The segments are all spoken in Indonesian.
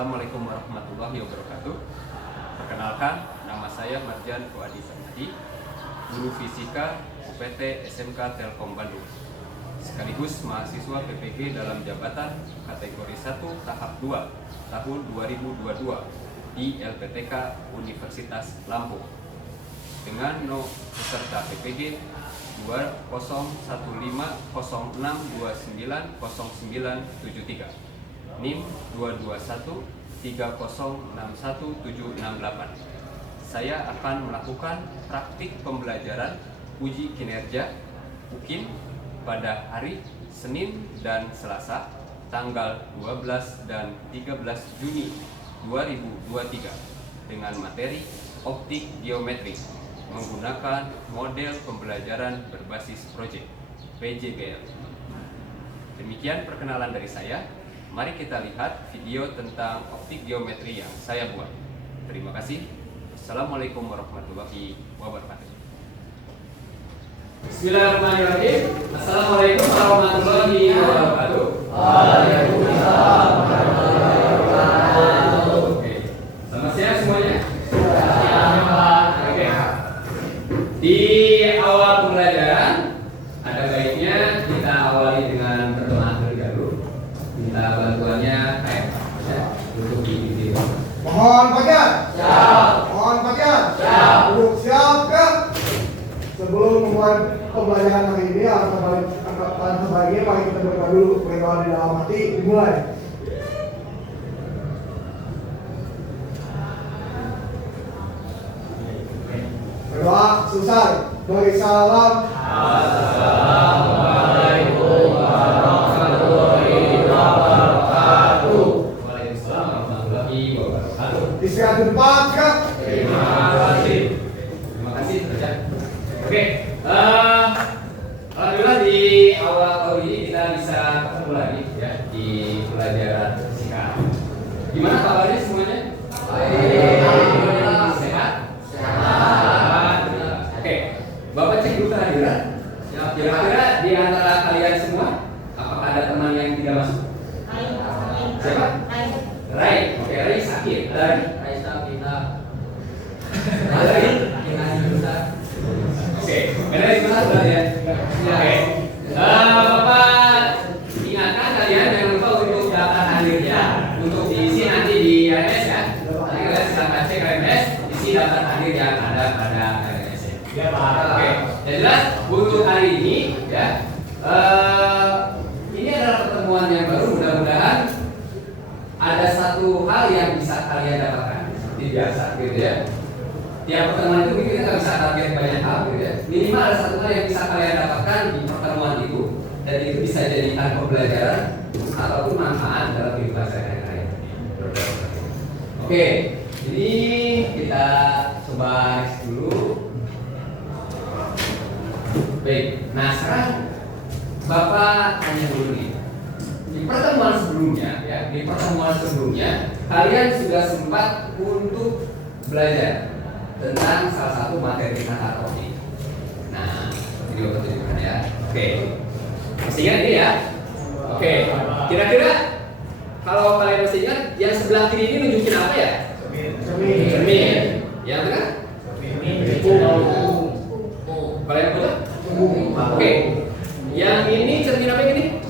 Assalamualaikum warahmatullahi wabarakatuh. Perkenalkan, nama saya Marjan Fuadi Samadi, guru fisika UPT SMK Telkom Bandung, sekaligus mahasiswa PPG dalam jabatan kategori 1 tahap 2 tahun 2022 di LPTK Universitas Lampung dengan peserta PPG 201506290973, NIM 22130616768. Saya akan melakukan praktik pembelajaran uji kinerja UKIN pada hari Senin dan Selasa tanggal 12 dan 13 Juni 2023 dengan materi optik geometri menggunakan model pembelajaran berbasis proyek PJBL. Demikian perkenalan dari saya. Mari kita lihat video tentang optik geometri yang saya buat. Terima kasih. Assalamualaikum warahmatullahi wabarakatuh. Bismillahirrahmanirrahim. Assalamualaikum warahmatullahi wabarakatuh. Waalaikumsalam warahmatullahi wabarakatuh. Oke. Selamat siang semuanya. Oke. Di awal pembelajaran ada baiknya kita awali dengan berdoa terlebih dahulu. Minta bantuannya untuk di video. Mohon pakaian. Siap. Mohon pakaian. Siap. Duduk siap kan? Sebelum memulai pembelajaran hari ini, akan sebaiknya mari kita berdoa dulu. Berdoa di dalam hati. Dimulai. Berdoa selesai. Beri salam. Assalamualaikum warahmatullahi wabarakatuh. Waalaikumsalam warahmatullahi wabarakatuh. Istirahat di tempat kan? Terima kasih. Terima kasih Raja. Oke, alhamdulillah di awal tahun ini kita bisa ketemu lagi ya di pelajaran fisika. Gimana kabarnya semuanya? Alhamdulillah. Sehat? Sehat. Oke, Bapak cek dulu kehadiran. Kira-kira di antara kalian semua, apakah ada teman yang tidak masuk? Siapa? Rai. Oke, Rai sakit. Ada lagi? Ada lagi? Oke, beres gimana sudah ya? Oke. Bapak ingatkan kalian jangan lupa untuk daftar hadirnya untuk diisi nanti di RMS ya. Nanti kalian silahkan cek RMS, isi daftar hadir yang ada pada RMS ya. Ya, Pak. Oke, yang jelas untuk hari ini ya. Ini adalah pertemuan yang baru, mudah-mudahan ada satu hal yang bisa kalian dapatkan seperti biasa gitu ya. Tiap pertemuan itu kita nggak bisa target banyak hal gitu ya. Minimal ada satu hal yang bisa kalian dapatkan di pertemuan itu, dan itu bisa jadikan pembelajaran ataupun manfaat dalam kehidupan sehari-hari. Oke, jadi kita coba next dulu. Baik, nah sekarang Bapak tanya dulu nih. Di pertemuan sebelumnya ya, kalian sudah sempat untuk belajar tentang salah satu materi tata optik. Nah, video pertunjukan ya. Oke. Masih ingat ini ya? Oke. Kira-kira kalau kalian masih ingat, yang sebelah kiri ini nunjukin apa ya? Cermin. Yang tengah? Kalian betul? Oke. Yang ini cermin apa ini?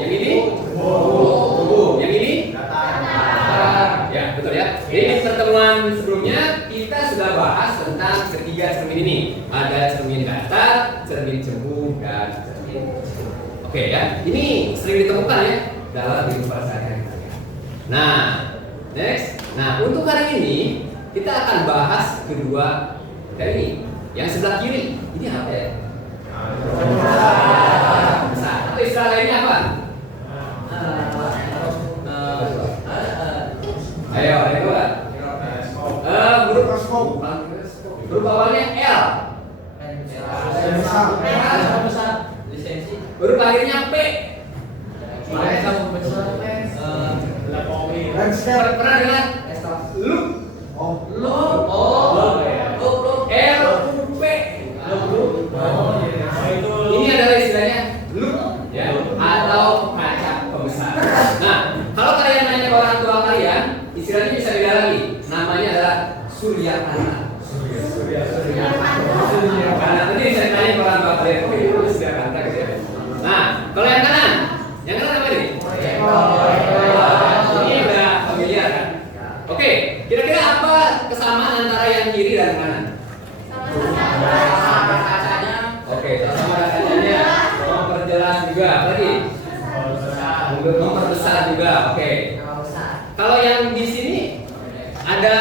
Yang ini? Yang ini? Ya, betul ya. Jadi di pertemuan sebelumnya kita sudah bahas tentang ketiga cermin ini. Ada cermin datar, cermin cembung, dan cermin cembung. Oke ya. Ini sering ditemukan ya dalam kehidupan sehari-hari. Nah, next. Nah, untuk hari ini kita akan bahas kedua dari ini. Yang sebelah kiri, ini apa ya? Besar. Atau istilah lainnya apa? Ayo, huruf awalnya L. Huruf akhirnya P. Pernah dengar? Loop. L U P. Ini adalah istilahnya loop. ya, atau kaca pembesar. Nah, kalau kalian nanya ke orang tua kalian, istilahnya bisa beda lagi. Namanya adalah surya panel. Karena tadi saya tanya ke orang tua kalian, oh itu surya panel gitu ya. Nah, kalau yang kanan apa nih? Ini udah familiar kan? Oke, kira-kira apa kesamaan antara yang kiri dan kanan? Oke, sama kacanya, memperjelas juga. Lagi, memperbesar juga. Oke. Kalau yang di sini ada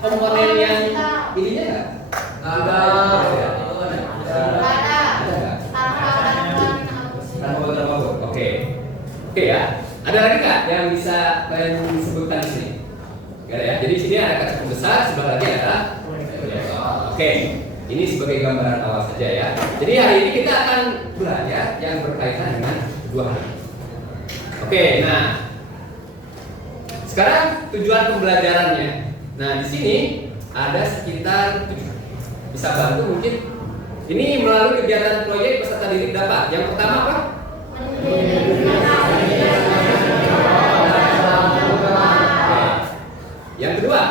komponen yang ininya nggak? Oke ya. Ada lagi nggak yang bisa kalian sebutkan di sini? Gak ada ya. Jadi di sini ada kaca pembesar, sebelah lagi ada. Oke. Ini sebagai gambaran awal saja ya. Jadi hari ini kita akan belajar yang berkaitan dengan dua hal. Oke, nah sekarang tujuan pembelajarannya. Nah di sini ada sekitar 7. Bisa bantu mungkin. Ini melalui kegiatan proyek peserta didik dapat. Yang pertama apa? Yang kedua?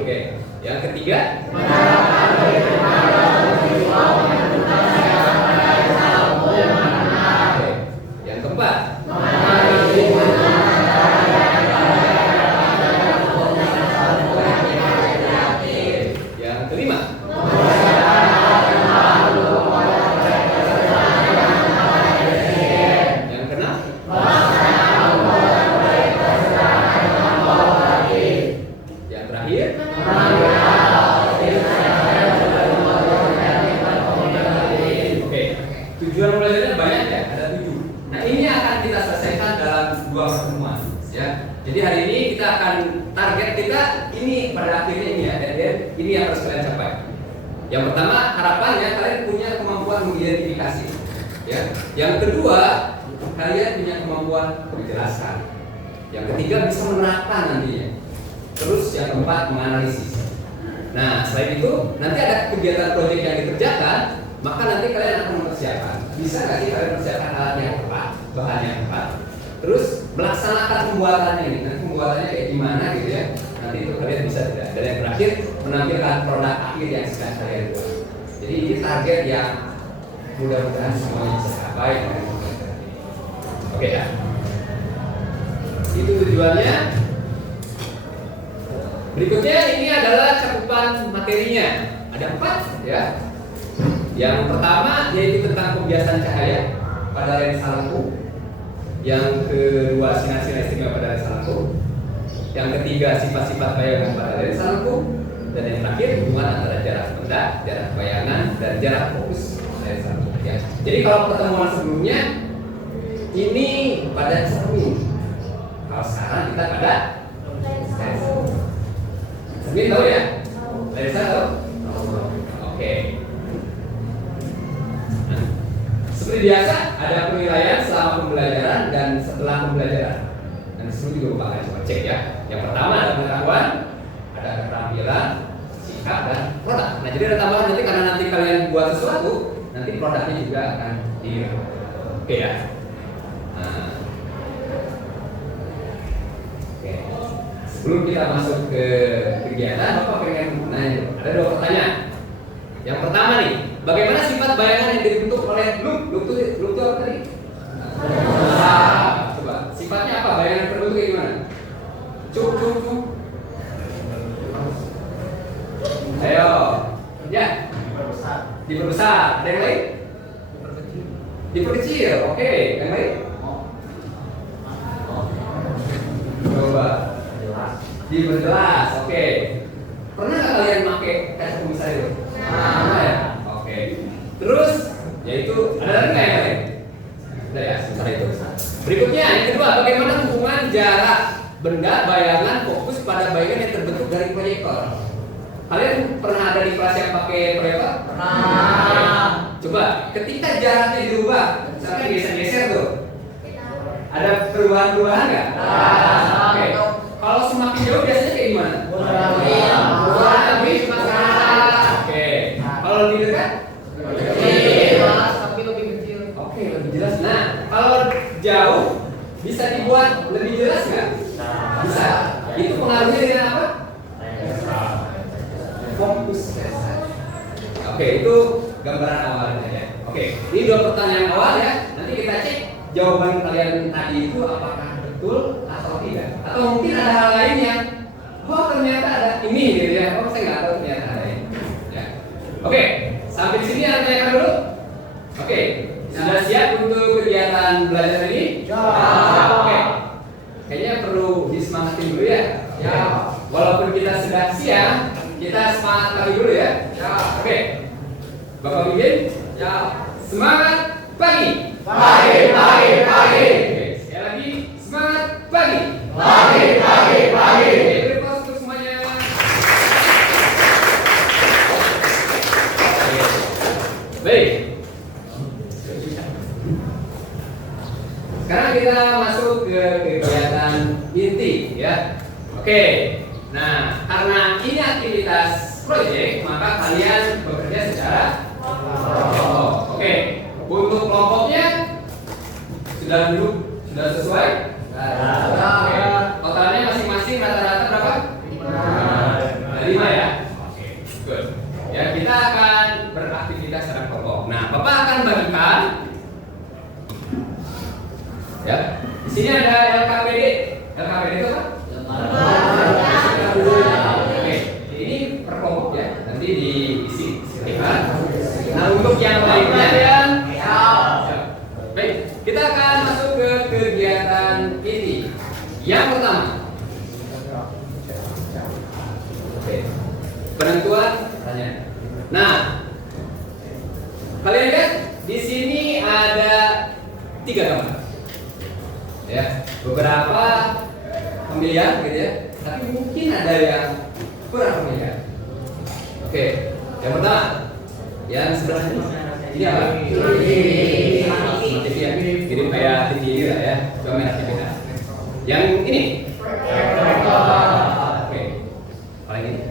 Oke. Yang ketiga? Yang keempat? Yang kelima? Yang keenam? Yang terakhir? Oke, tujuan belajarnya banyak ya, ada 7. Nah ini akan kita selesaikan dalam 2 pertemuan ya. Jadi hari ini kita akan target kita ini pada akhirnya ini ya, dan ini yang harus kalian capai. Yang pertama harapannya kalian punya kemampuan mengidentifikasi ya. Yang kedua kalian punya kemampuan menjelaskan. Yang ketiga bisa menerapkan nantinya. Terus yang keempat menganalisis. Nah selain itu nanti ada kegiatan proyek yang dikerjakan, maka nanti kalian akan mempersiapkan. Bisa nggak sih kalian persiapkan alat yang tepat, bahan yang tepat, terus melaksanakan pembuatannya ini. Nanti pembuatannya kayak gimana gitu ya. Nanti itu kalian bisa tidak. Dan yang terakhir menampilkan produk akhir yang sedang kalian buat. Jadi ini target yang mudah-mudahan semuanya bisa capai. Oke ya. Itu tujuannya. Berikutnya ini adalah cakupan materinya. Ada 4 ya. Yang pertama yaitu tentang pembiasan cahaya pada lensa lampu. Yang kedua sinar-sinar istimewa pada lensa lampu. Yang ketiga sifat-sifat bayangan pada lensa lampu. Dan yang terakhir hubungan antara jarak benda, jarak bayangan, dan jarak fokus lensa lampu. Ya. Jadi kalau pertemuan sebelumnya ini pada cermin. Kalau sekarang kita pada lensa. Cermin tahu ya? Lensa tahu? Oke. Seperti biasa, ada penilaian selama pembelajaran dan setelah pembelajaran. Dan disitu juga Bapak akan coba cek ya. Yang pertama ada pengetahuan, ada keterampilan, sikap, dan produk. Nah jadi ada tambahan nanti karena nanti kalian buat sesuatu, nanti produknya juga akan dinilai. Oke ya. Nah. Oke. Sebelum kita masuk ke kegiatan, Bapak pengen nanya, ada 2 pertanyaan. Yang pertama nih, bagaimana sifat bayangan yang dibentuk oleh loop itu apa tadi? Coba, sifatnya apa? Bayangan terbentuk kayak gimana? Cuk. Ayo, ya. Diperbesar. Ada yang lain? Diperkecil. Oke, yang lain? Coba. Diperjelas. Oke. Pernah nggak kalian pakai kaca pembesar itu? Pernah ya? Oke. Terus, yaitu ada lagi nggak yang lain? Udah ya, sebentar itu. Berikutnya, yang kedua, bagaimana hubungan jarak benda, bayangan, fokus pada bayangan yang terbentuk dari proyektor? Kalian pernah ada di kelas yang pakai proyektor? Pernah. Coba, ketika jaraknya dirubah, misalnya geser-geser tuh, ada perubahan-perubahan nggak? Oke. Kalau semakin jauh biasanya kayak gimana? Kurang lebih. Oke. Bisa dibuat lebih jelas nggak? Bisa. Itu pengaruhnya dengan apa? Fokus. Oke, itu gambaran awalnya ya. Oke, ini 2 pertanyaan awal ya. Nanti kita cek jawaban kalian tadi itu apakah betul atau tidak. Atau mungkin ada hal lain yang ternyata ada ini gitu ya. Saya nggak tahu ternyata ada ini. Ya. Oke, sampai di sini ada yang dulu. Oke, sudah siap untuk kegiatan belajar ini? Ya. Oke. Kayaknya perlu disemangatin dulu ya. Ya. Walaupun kita sudah siap, kita semangat lagi dulu ya. Ya. Oke. Bapak Bikin? Ya. Semangat pagi. Pagi, pagi, pagi. Oke, sekali lagi semangat pagi. Pagi, pagi, pagi. Oke, berpos untuk semuanya. Oke. Baik. Sekarang kita masuk ke kegiatan inti ya. Oke. Nah, karena ini aktivitas proyek, maka kalian bekerja secara kelompok. Oke. Untuk kelompoknya sudah duduk, sudah sesuai? Oke. Totalnya masing-masing rata-rata berapa? 5 ya. Oke. Good. Ya, kita akan beraktivitas secara kelompok. Nah, Bapak akan bagikan ya. Di sini ada LKPD. LKPD itu apa? Oke, ini per kelompok ya. Nanti diisi. Nah, untuk yang lainnya ya. Baik, kita akan masuk ke kegiatan inti. Yang pertama. Oke. Penentuan pertanyaan. Nah, kalian lihat di sini ada 3 gambar. Ya, beberapa pemilihan gitu ya, tapi mungkin ada yang kurang pemilihan. Oke, yang pertama, yang sebelahnya ini apa? TV ya, mirip kayak TV ini lah ya, cuma merah TV. Yang ini, oke, paling ini.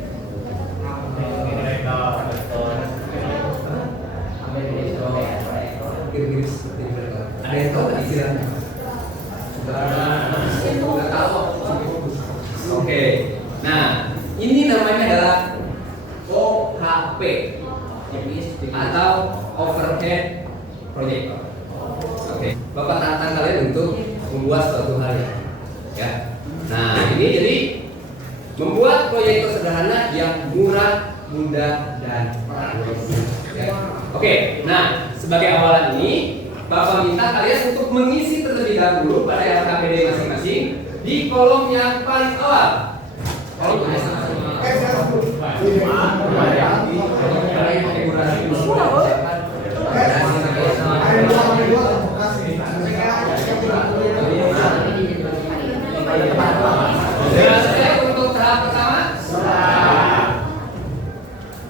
Kira-kira seperti ini. Ada yang tahu tadi istilahnya? Oke, nah ini namanya adalah OHP atau overhead projector. Oke, Bapak tantang kalian untuk membuat suatu hal ya. Nah ini jadi membuat proyektor sederhana yang murah, mudah dan praktis. Ya. Oke, nah sebagai awalan ini Bapak minta kalian untuk mengisi terlebih dahulu pada LKPD masing-masing di kolom yang paling awal. Sudah selesai untuk tahap pertama?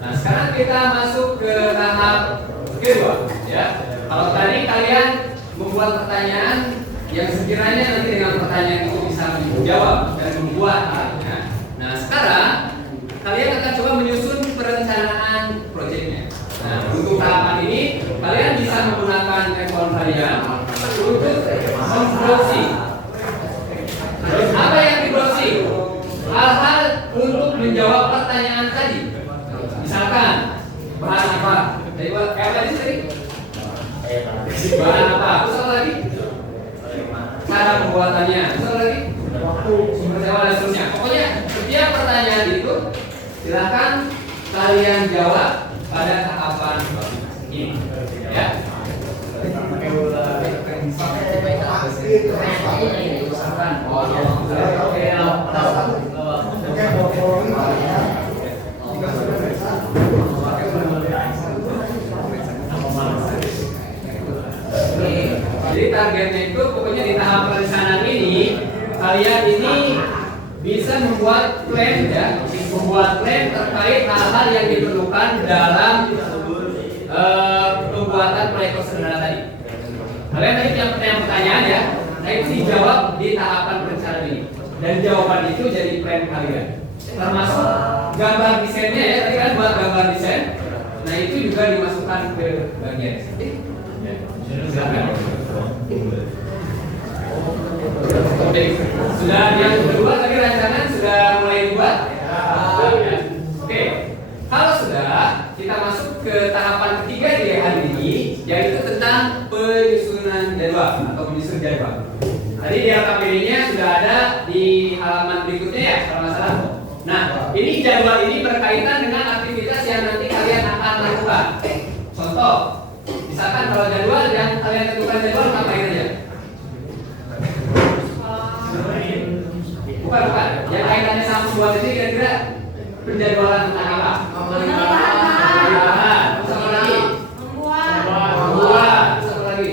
Nah, sekarang kita masuk ke tahap kedua, ya. Kalau tadi kalian membuat pertanyaan yang sekiranya nanti dengan pertanyaan itu bisa menjawab dan membuat alatnya. Nah, sekarang kalian akan coba menyusun perencanaan proyeknya. Nah, untuk tahapan ini kalian bisa menggunakan handphone kalian untuk membrowsing. Apa yang di-browsing? Hal-hal untuk menjawab pertanyaan tadi. Misalkan bahan apa? Kayak tadi tadi. Bahan apa? Terus apa lagi? Cara pembuatannya. Terus apa lagi? Sumber sewa dan seterusnya. Pokoknya setiap pertanyaan itu silakan kalian jawab pada tahapan ini. Ya. Jadi targetnya itu pokoknya di tahap perencanaan ini kalian ini bisa membuat plan ya, membuat plan terkait hal-hal yang diperlukan dalam pembuatan proyek sederhana tadi. Kalian tadi yang pertanyaan ya, nah itu dijawab di tahapan perencanaan ini dan jawaban itu jadi plan kalian. Termasuk gambar desainnya ya, tadi kan buat gambar desain. Nah itu juga dimasukkan ke bagian silakan. Oke, sudah yang kedua tadi rancangan sudah mulai dibuat? Ya. Oke, kalau sudah, kita masuk ke tahapan ketiga di hari ini, yaitu tentang penyusunan jadwal atau menyusun jadwal. Tadi di LKPD-nya sudah ada di halaman berikutnya ya, kalau nggak salah. Nah, ini jadwal ini berkaitan dengan aktivitas yang nanti kalian akan lakukan. Contoh, misalkan kalau jadwal yang kalian tentukan jadwal ngapain aja? Bukan. Yang kaitannya sama buat ini kira-kira penjadwalan tentang apa? Pemilihan. Terus apa lagi? Membuat. Terus apa lagi?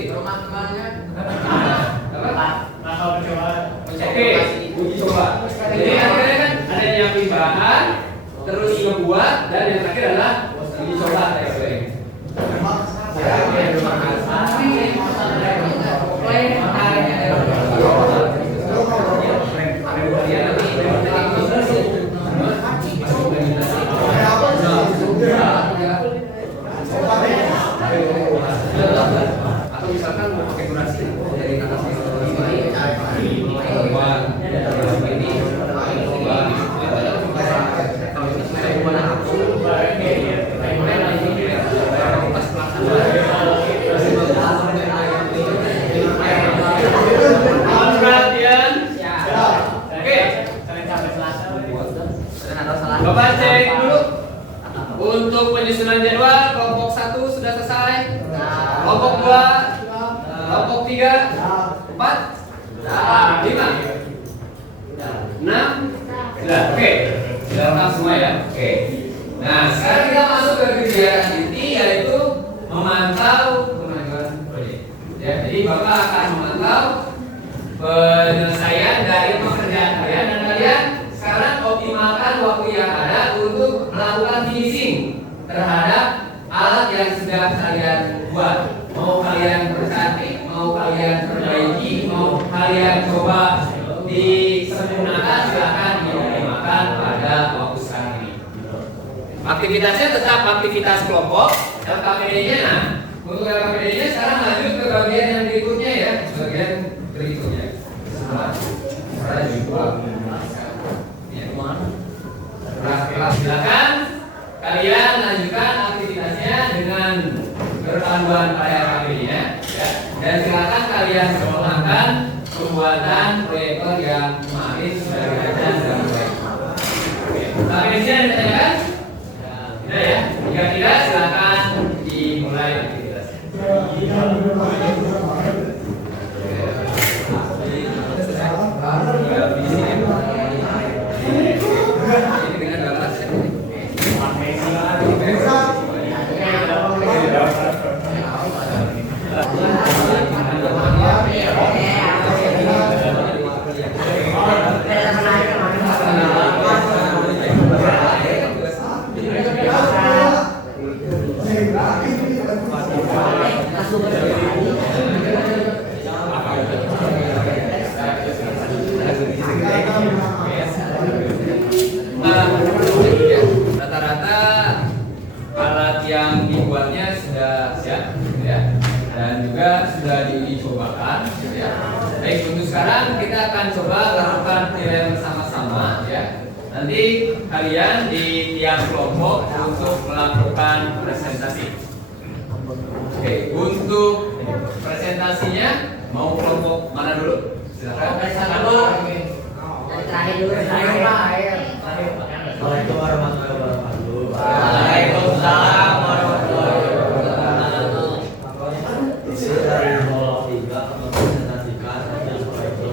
Oke, uji coba. Jadi akhirnya kan ada yang nyiapin bahan, terus ngebuat, dan yang terakhir adalah uji coba. Atau misalkan mau pakai durasi dari atas Bapak cek dulu. Untuk penyusunan jadwal kelompok 1 sudah selesai. Kelompok 2, kelompok 3, 4, 5, 6, sudah. Oke. Sudah lengkap semua ya. Oke. Nah, sekarang kita masuk ke kegiatan inti, yaitu memantau kemajuan proyek. Ya, jadi Bapak akan memantau penyelesaian dari pekerjaan kalian, dan kalian sekarang optimalkan waktu yang ada untuk melakukan finishing terhadap alat yang sudah kalian buat. Mau kalian percantik, mau kalian perbaiki, mau kalian coba disempurnakan, silakan dioptimalkan pada waktu sekarang ini. Aktivitasnya tetap aktivitas kelompok. LKPD-nya, nah, untuk LKPD-nya sekarang lanjut ke bagian yang berikutnya ya, bagian berikutnya. Silakan kalian lanjutkan aktivitasnya dengan berpanduan pada LKPD-nya, ya. Dan silakan kalian sempurnakan pembuatan proyektor yang kemarin sudah dirancang dan baik. LKPD-nya ada ditanyakan? Tidak ya? Jika tidak, silakan dimulai aktivitasnya. Rata-rata alat yang dibuatnya sudah siap, ya, dan juga sudah diuji cobakan, ya. Baik, untuk sekarang kita akan coba lakukan penilaian bersama-sama, ya. Nanti kalian di tiap kelompok untuk melakukan presentasi. Oke, untuk presentasinya mau kelompok mana dulu? Silakan. Terakhir dulu. Assalamualaikum warahmatullahi wabarakatuh. Waalaikumsalam warahmatullahi wabarakatuh. Ini dari kelompok 3 mempresentasikan yang proyektor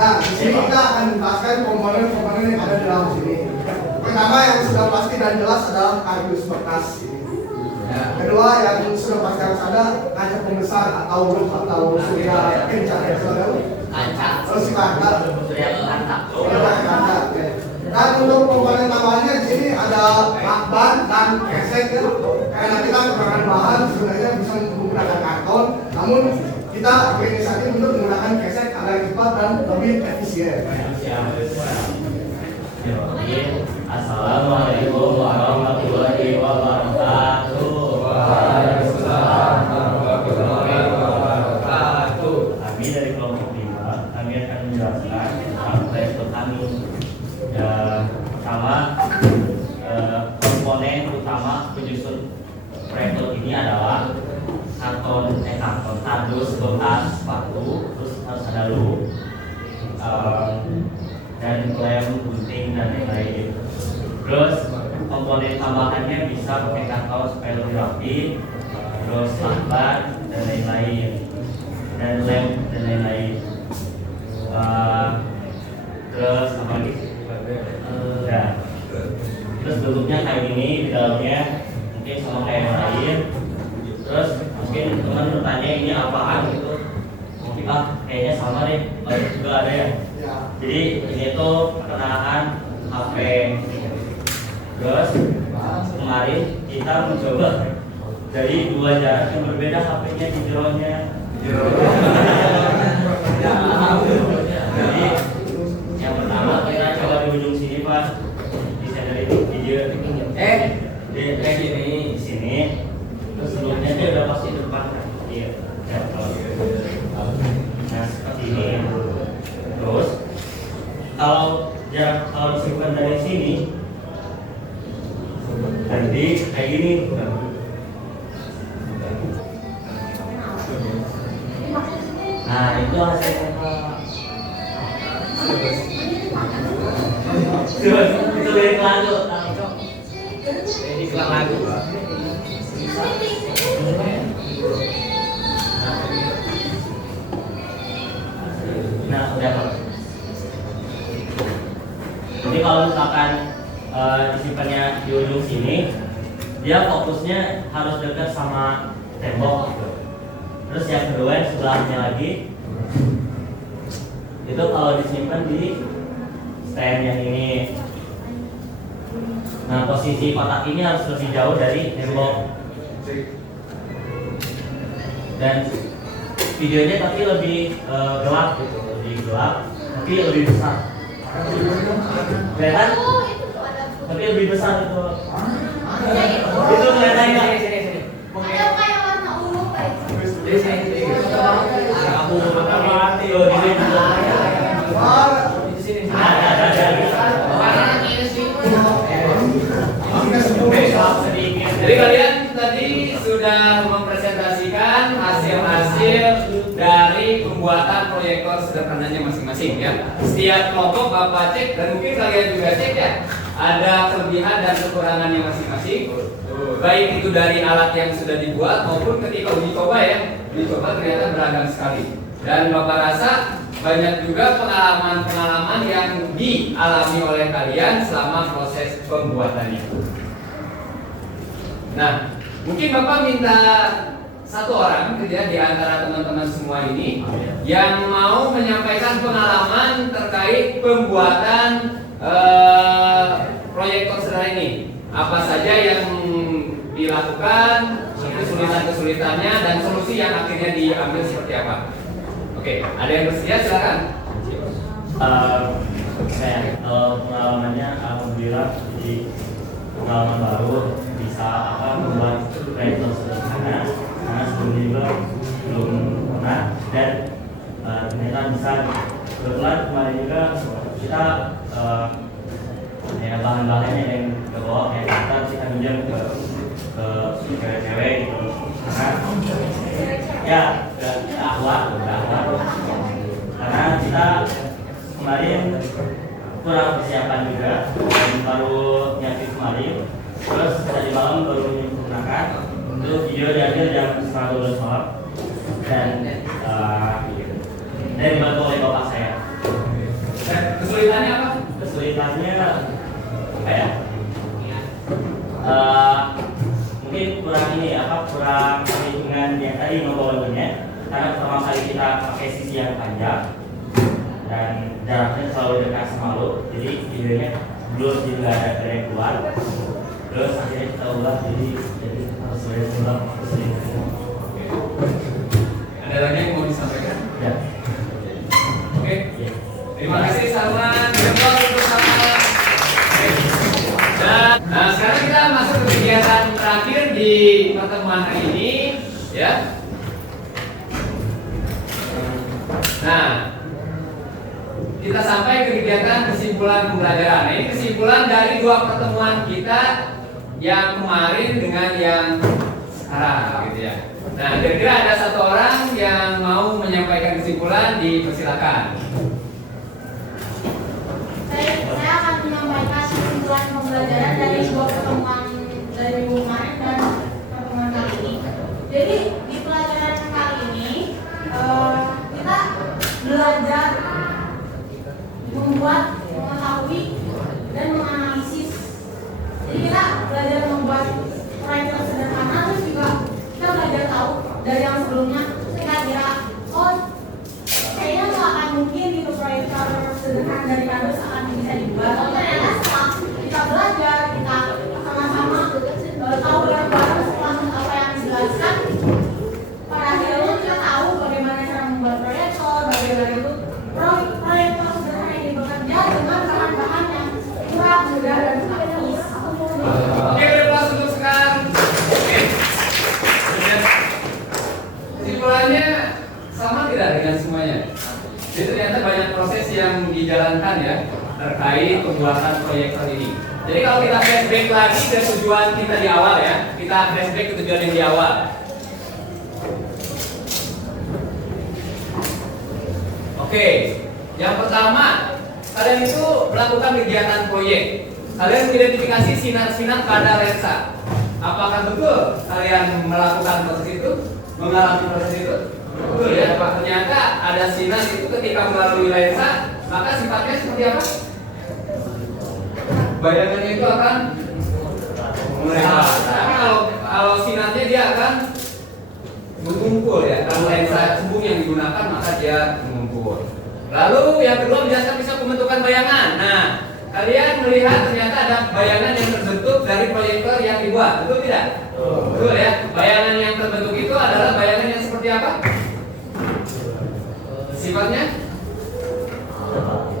Nah, di sini kita akan membahaskan komponen-komponen yang ada di dalam sini. Pertama yang sudah pasti dan jelas adalah kardus bekas. Kedua yang sudah pasti harus ada kaca pembesar atau surya kencang ya Kaca. terus kaca. Kaca. Dan untuk komponen tambahannya di sini ada lakban dan kresek ya. Karena kita kekurangan bahan sebenarnya bisa menggunakan karton, namun kita berinisiatif untuk menggunakan kresek agar cepat dan lebih efisien. Assalamualaikum warahmatullahi wabarakatuh. Waalaikumsalam. pertama komponen utama penyusun proyektor ini adalah karton, kardus, bekas, sepatu, terus harus ada loop, dan lem, gunting dan lain-lain. Terus komponen tambahannya bisa pakai karton supaya lebih rapi, terus lakban dan lain-lain, dan lem dan lain-lain. Terus apa lagi? Ya. Terus bentuknya kayak gini di dalamnya mungkin sama kayak yang lain. Terus mungkin teman bertanya ini apaan gitu. Mungkin kayaknya sama deh. Lain juga ada ya. Jadi ini tuh penahan HP. Terus kemarin kita mencoba dari dua jarak yang berbeda HP-nya di jeronya. Jadi yang pertama kita coba di ujung sini Pak, bisa dari video di sini. Terus sebelumnya dia udah pasti depan kan? Iya. Nah seperti ini. Terus kalau disimpan dari sini, nanti kayak gini. Nah itu hasilnya. Itu lirik lagu. Ini iklan lagu. Nah udah Pak. Jadi kalau misalkan disimpannya di ujung sini, dia fokusnya harus dekat sama tembok gitu. Terus yang kedua yang sebelahnya lagi itu kalau disimpan di stand yang ini. Nah posisi kotak ini harus lebih jauh dari tembok. Dan videonya tapi lebih gelap gitu, lebih gelap tapi lebih besar. Kelihatan? Tapi lebih besar itu. Itu kelihatan nggak? Ada kayak warna ungu kayak Aku mati loh di sini. Jadi kalian tadi sudah mempresentasikan hasil-hasil dari pembuatan proyektor sederhananya masing-masing ya. Setiap kelompok Bapak cek dan mungkin kalian juga cek ya. Ada kelebihan dan kekurangannya masing-masing. Baik itu dari alat yang sudah dibuat maupun ketika uji coba ya. Uji coba ternyata beragam sekali. Dan Bapak rasa banyak juga pengalaman-pengalaman yang dialami oleh kalian selama proses pembuatannya. Nah, mungkin Bapak minta satu orang di antara teman-teman semua ini yang mau menyampaikan pengalaman terkait pembuatan proyektor sederhana ini. Apa saja yang dilakukan, kesulitan-kesulitannya dan solusi yang akhirnya diambil seperti apa? Oke, ada yang bersedia silakan. Saya pengalamannya alhamdulillah jadi pengalaman baru bisa membuat proyektor sederhana karena sebelumnya juga belum pernah dan ternyata bisa. Kebetulan kemarin juga kita ya bahan-bahannya yang ke bawah kayak kita pinjam ke cewek-cewek gitu karena ya dakwah karena kita kemarin kurang persiapan juga dan baru nyatir kemarin. Terus tadi malam baru menyempurnakan itu video diambil jam 12 malam dan dibantu oleh bapak saya. Kesulitannya apa? Kesulitannya apa ya? Mungkin kurang kurang perhitungan yang tadi membawaannya karena pertama kali kita pakai sisi yang panjang dan jaraknya selalu dekat sama lo, jadi videonya belum juga ada yang keluar. Terus akhirnya kita ulang jadi harus ulang kesulitannya. Ada lagi yang mau disampaikan? Ya. Oke. Terima kasih Salman. Untuk Salman. Nah, sekarang kita masuk ke kegiatan terakhir di pertemuan hari ini, ya. Nah, kita kita sampai ke kegiatan kesimpulan pembelajaran. Nah, ini kesimpulan dari 2 pertemuan kita yang kemarin dengan yang sekarang, gitu ya. Nah, kira-kira ada 1 orang yang mau menyampaikan kesimpulan, dipersilakan. Saya akan menyampaikan kesimpulan pembelajaran dari 2 pertemuan dari minggu kemarin dan pertemuan kali ini. Jadi di pelajaran kali ini kita belajar membuat, mengetahui, dan menganalisis. Jadi kita belajar membuat proyek yang sederhana, terus juga kita belajar tahu dari yang sebelumnya kita kira, oh kayaknya nggak akan mungkin gitu proyek sederhana dari kardus akan bisa dibuat. Oh ternyata setelah kita belajar, kita sama-sama tahu bareng-bareng setelah apa yang dijelaskan, pada akhirnya kita tahu bagaimana cara membuat proyektor, bagaimana itu proyektor sederhana ini bekerja dengan bahan-bahan yang murah, mudah, dan praktis. Oke, berkelas untuk sekarang. Oke. Kesimpulannya sama tidak dengan semuanya? Jadi ternyata banyak proses yang dijalankan ya terkait pembuatan proyektor ini. Jadi kalau kita flashback lagi ke tujuan kita di awal ya, kita flashback ke tujuan yang di awal. Oke, yang pertama kalian itu melakukan kegiatan proyek. Kalian mengidentifikasi sinar-sinar pada lensa. Apakah betul kalian melakukan proses itu? Mengalami proses itu? Betul ya, Pak. Ternyata ada sinar itu ketika melalui lensa, maka sifatnya seperti apa? Bayangannya itu akan melebar. Tapi kalau sinarnya dia akan mengumpul ya. Kalau lensa cembung yang digunakan maka dia mengumpul. Lalu yang kedua menjelaskan bisa pembentukan bayangan. Nah, kalian melihat ternyata ada bayangan yang terbentuk dari proyektor yang dibuat, betul tidak? Betul ya. Bayangan yang terbentuk itu adalah bayangan yang seperti apa? Sifatnya?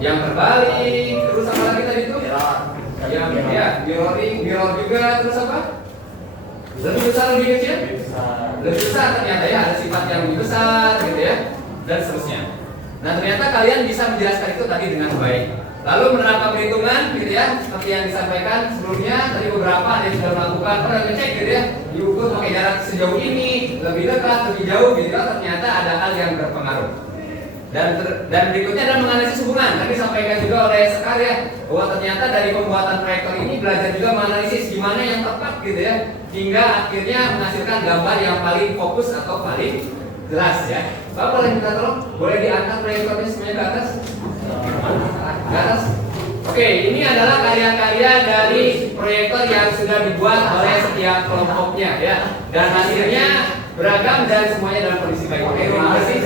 Yang terbalik, terus apa lagi tadi itu? Yang ya, mirror juga, terus apa? Lebih besar, lebih kecil? Lebih besar ternyata ya, ada sifat yang lebih besar gitu ya, dan seterusnya. Nah ternyata kalian bisa menjelaskan itu tadi dengan baik. Lalu menerapkan perhitungan gitu ya, seperti yang disampaikan sebelumnya tadi beberapa ada yang sudah melakukan, pernah ngecek gitu ya, diukur pakai jarak sejauh ini, lebih dekat, lebih jauh gitu ya, ternyata ada hal yang berpengaruh. Dan berikutnya adalah menganalisis hubungan. Tadi disampaikan juga oleh Sekar ya, bahwa ternyata dari pembuatan proyektor ini belajar juga menganalisis gimana yang tepat gitu ya, hingga akhirnya menghasilkan gambar yang paling fokus atau paling jelas ya. Bapak boleh minta tolong, boleh diangkat proyektornya semuanya ke atas? Ke atas. Oke, ini adalah karya-karya dari proyektor yang sudah dibuat oleh setiap kelompoknya ya, dan hasilnya beragam dan semuanya dalam kondisi baik. Oke, terima kasih.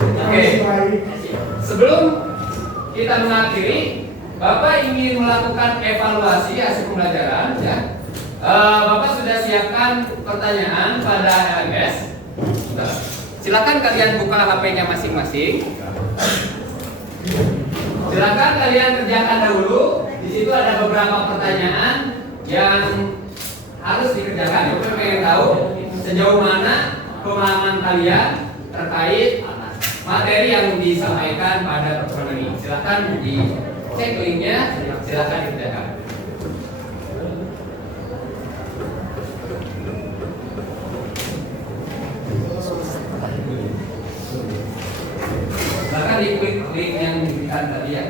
Oke, sebelum kita mengakhiri, Bapak ingin melakukan evaluasi hasil pembelajaran ya. Bapak sudah siapkan pertanyaan pada LMS. Silakan kalian buka HP-nya masing-masing. Silakan kalian kerjakan dahulu. Di situ ada beberapa pertanyaan yang harus dikerjakan. Bapak pengen tahu sejauh mana pemahaman kalian terkait materi yang disampaikan pada pertemuan ini. Silakan dicek linknya, silakan dikerjakan. Silakan diklik link yang diberikan tadi ya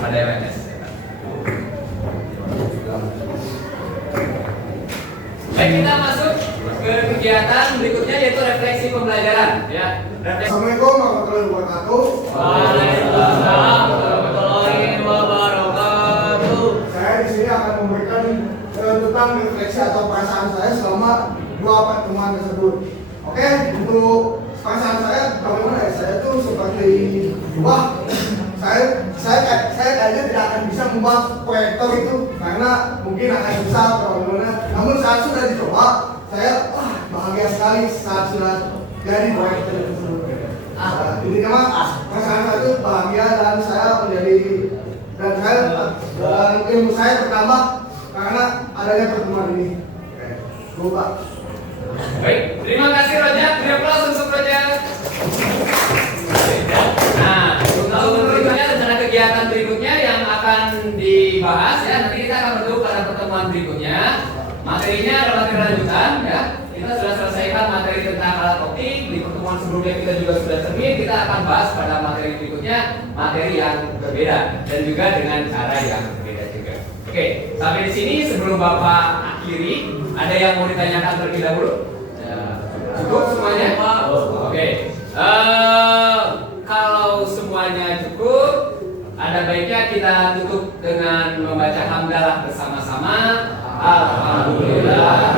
pada LMS. Baik, kita masuk ke kegiatan berikutnya yaitu refleksi pembelajaran ya. Assalamualaikum warahmatullahi wabarakatuh. Waalaikumsalam warahmatullahi wabarakatuh. Saya di sini akan memberikan tentang refleksi atau perasaan saya selama 2 pertemuan tersebut. Oke, untuk perasaan saya bagaimana ya? Saya tuh seperti saya kayaknya tidak akan bisa membuat proyektor itu karena mungkin akan susah atau bagaimana. Namun saat sudah dicoba, saya bahagia sekali saat sudah jadi proyektor tersebut. Intinya mah perasaan saya itu bahagia dan saya menjadi dan ilmu saya bertambah karena adanya pertemuan ini. Oke, Baik, terima kasih Roja. Beri aplaus untuk Roja. Nah, untuk dibahas ya. Nanti kita akan bertemu pada pertemuan berikutnya. Materinya adalah materi lanjutan ya. Kita sudah selesaikan materi tentang alat optik. Di pertemuan sebelumnya kita juga sudah cermin. Kita akan bahas pada materi berikutnya materi yang berbeda dan juga dengan cara yang berbeda juga. Oke, sampai di sini sebelum Bapak akhiri, ada yang mau ditanyakan terlebih dahulu? Cukup semuanya? Oke. Kalau semuanya cukup, ada baiknya kita tutup dengan membaca hamdalah bersama-sama. Alhamdulillah.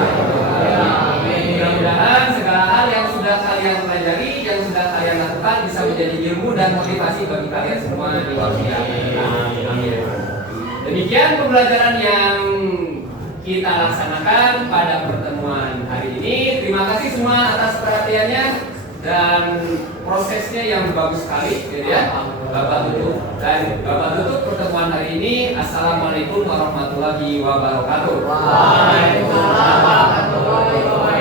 Mudah-mudahan segala hal yang sudah kalian pelajari, yang sudah kalian lakukan bisa menjadi ilmu dan motivasi bagi kalian semua di waktu yang akan. Demikian pembelajaran yang kita laksanakan pada pertemuan hari ini. Terima kasih semua atas perhatiannya dan prosesnya yang bagus sekali, gitu ya. Bapak tutup pertemuan hari ini. Assalamualaikum warahmatullahi wabarakatuh. Waalaikumsalam warahmatullahi wabarakatuh.